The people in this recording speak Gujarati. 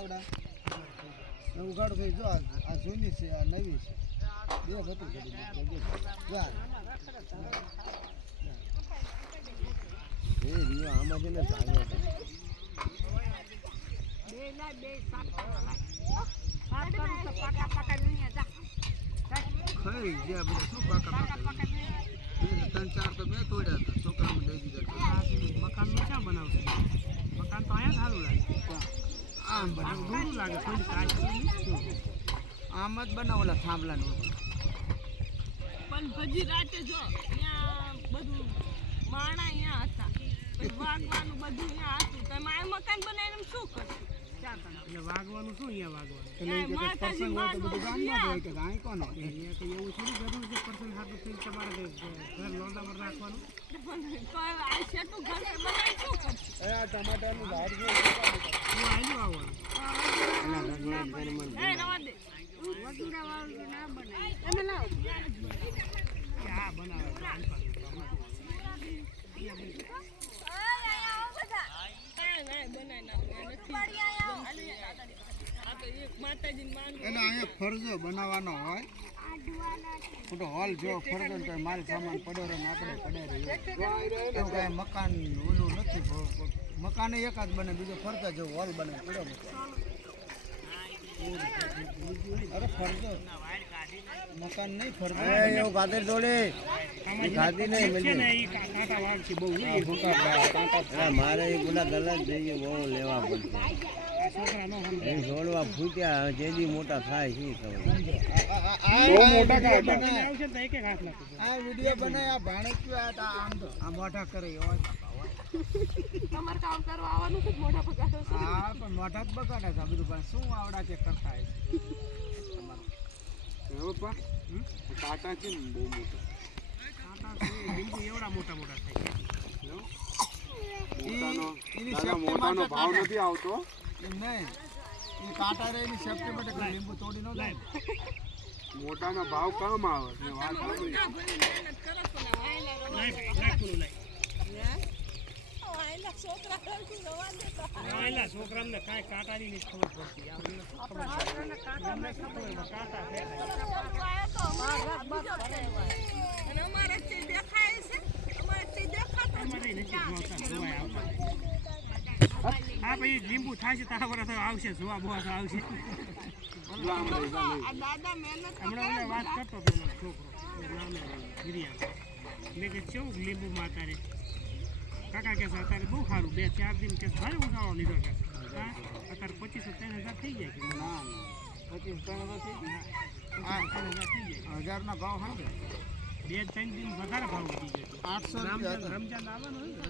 આવડા ઉઘાડ થઈ જો આ જૂની છે આ નવી છે બે હતું ઘડી એ રીયો આમાં જઈને ભાગે બે લા બે સાત કરું પાકા પાકા નહીં જા ખરી ગયા બધા શું પાકા પાકા ત્રણ ચાર તો મેં તોડ્યા હતા છોકરામાં દઈ દીધા મકાનનું ક્યાં બનાવશે મકાન તો અહીંયા સારું લાગે આમ બનાવ દૂરું લાગે થોડી કાચ આમ જ બનાવેલા થાંભલાનું પણ ભજી રાતે જો અહીંયા બધું માણા અહીંયા હતા પછી વાગવાનું બધું અહીંયા હતું તમે આ મકાન બનાવીને શું કરશું એટલે વાગવાનું શું અહીંયા વાગવાનું પર્સન હોય તો બધું ગામમાં જ હોય કે ગાય કોનો અહીંયા તો એવું થોડી જરૂર છે પર્સન હાથું થઈ તમારે ઘર લોંડા પર રાખવાનું આ શેટું ઘર બનાવી શું કરશું આ ટમાટાનું ઝાડ છે હું આવ્યું આવવાનું એ રવા દે વગીરા વાળું ના બનાય તમે લાવો હા બનાવે એને અહીંયા ફરજો બનાવવાનો હોય મોટો હોલ જો ફરજો ને માલ સામાન પડ્યો રહે ને આપણે પડે રહ્યો એવું કાંઈ મકાન ઓલું નથી મકાન એકાદ બને બીજો ફરતા જેવો હોલ બને પડ્યો અરે ફરજો મકાન નહીં ફરજો એવું ખાતર તોડે ખાતી નહીં મારે ગુલા ગલત થઈ ગયું બહુ લેવા પડશે છોડવા ફૂટ્યા જેથી મોટા થાય શું ખબર આ વિડીયો બનાય આ ભાણે આમ તો આ મોટા કરે તમારે કામ કરવા આવવાનું છે મોઢા પગાડો છે હા પણ મોઢા જ બગાડે છે બધું પણ શું આવડા છે કરતા કાંટા છે ને બહુ મોટા લીંબુ એવડા મોટા મોટા થાય મોટાનો ભાવ નથી આવતો નહીં એ કાંટા રહે એની સેફટી માટે લીંબુ તોડી ન જાય મોટાનો ભાવ કમ આવે છોકરાને કાંઈ કાંટાની નથી ખબર પડતી હા ભાઈ લીંબુ થાય છે તારા પર આવશે જોવા બોવા આવશે હમણાં વાત કરતો પેલો છોકરો ગિરિયા મેં કે કેવું લીંબુ માતા રે કાકા કે અત્યારે બહુ સારું 2-4 દિન કે ભારે ઉગાડો લીધો કે હા અત્યારે 25,000-30,000 થઈ જાય કે ના 25,000 થઈ જાય 1000 ના ભાવ હા 2-3 દિન વધારે ભાવ વધી જાય 800 રમજાન આવવાનું